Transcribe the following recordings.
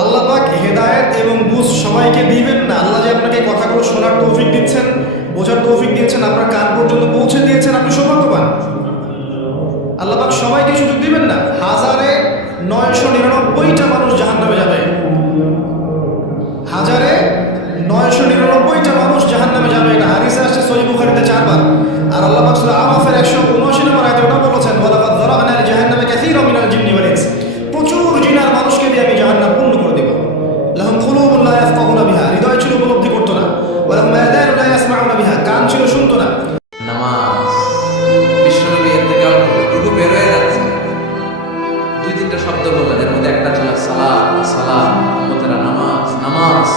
আল্লাহ পাক হেদায়েত এবং বুঝ সবাইকে দিবেন না। আল্লাহ যে আপনাকে কথাগুলো শোনার তৌফিক দিচ্ছেন, বোঝার তৌফিক দিয়েছেন, আপনার কান পর্যন্ত পৌঁছে দিয়েছেন, আপনি সৌভাগ্যবান। আল্লাহ পাক সবাইকে সুযোগ দিবেন না। 1999টা মানুষ জাহান্নামে যাবে, 1999টা মানুষ জাহান্নামে যাবে। এটা হাদিসে আসছে সহিহ বুখারীতে 4 বার। আর আল্লাহ পাক সূরা আরাফের 179 নম্বর আয়াতে ওটা বলেছেন, ওয়ালাকাদ যারা'না লিজাহান্নামা কাসীরাম মিনাল জিন্নি ওয়াল ইনস। প্রচুর জিনার মানুষকে দিয়ে আমি জাহান্নাম পূর্ণ করে দেব। লাহুম কুলুবুন লা ইয়াফকাহুনা বিহা, হৃদয় ছিল উপলব্ধি করতো না। ওয়া লাহুম আযানুন লা ইয়াসমাউনা বিহা, কান ছিল শুনতো না। নামাজ বিশ্বনবী এর থেকে রুকু বের হয়ে যাচ্ছে, 2-3টা শব্দ বললেন, এর মধ্যে একটা ছিল সালাত। সালাত উম্মতেরা নামাজ, নামাজ,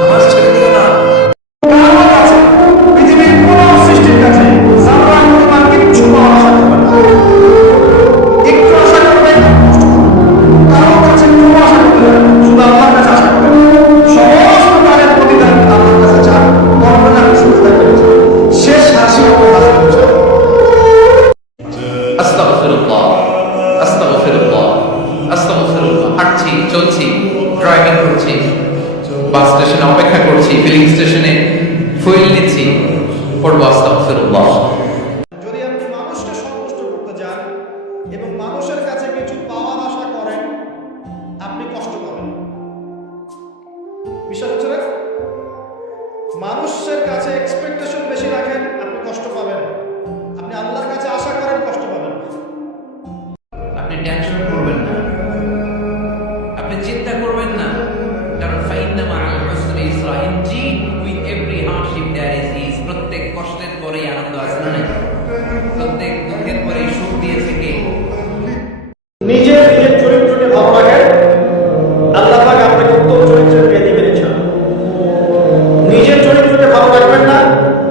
নামাজ ছেড়ে দিও না। কারো কাছে পৃথিবীর কোন সৃষ্টির কাছে যারা তোমার কিচ্ছু পাওয়ার আশা করবে না, একটু আশা করবে, কারো কাছে কোনো আশা করবে না, শুধু আল্লাহর কাছে আশা করবে। সমস্ত কাজের প্রতিদান আল্লাহর কাছে চান, করবেন আপনি সুস্থ থাকবেন, শেষ হাসি আপনার হাসবেন। আস্তাগফিরুল্লাহ, আস্তাগফিরুল্লাহ, আস্তাগফিরুল্লাহ। হাঁটছি, চলছি, ড্রাইভিং করছি, বাস স্টেশনে অপেক্ষা করছি, ফিলিং স্টেশনে ফুয়েল নিচ্ছি, পড়বো আস্তাগফিরুল্লাহ। যদি আপনি মানুষকে সন্তুষ্ট করতে যান এবং মানুষের কাছে কিছু পাওয়ার আশা করেন, আপনি কষ্ট পাবেন। বিশ্বাস হচ্ছে না? মানুষের কাছে এক্সপেকটেশন বেশি রাখেন, আপনি কষ্ট পাবেন। আপনি আল্লাহর কাছে আশা করেন, কষ্ট পাবেন। আপনি টেনশন করবেন না, আপনি চিন্তা করবেন না, কারণ ফাইন্না মা'আল উসরি ইসরা, indeed with every hardship there is ease. প্রত্যেক কষ্টের পরেই আনন্দ আছে না? প্রত্যেক দুঃখের পরেই সুখ দিয়েছে কে? নিজের চরিত্রকে ভালো রাখেন, আল্লাহ পাক আপনাকে উত্তম চরিত্র পেয়ে দিবেন ইনশাআল্লাহ। নিজের চরিত্রকে ভালো রাখবেন না,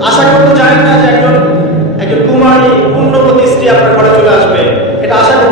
আশা করতে চান না যে একজন কুমারী পুণ্যবতী স্ত্রী আপনার ঘরে চলে আসবে, এটা আশা করতে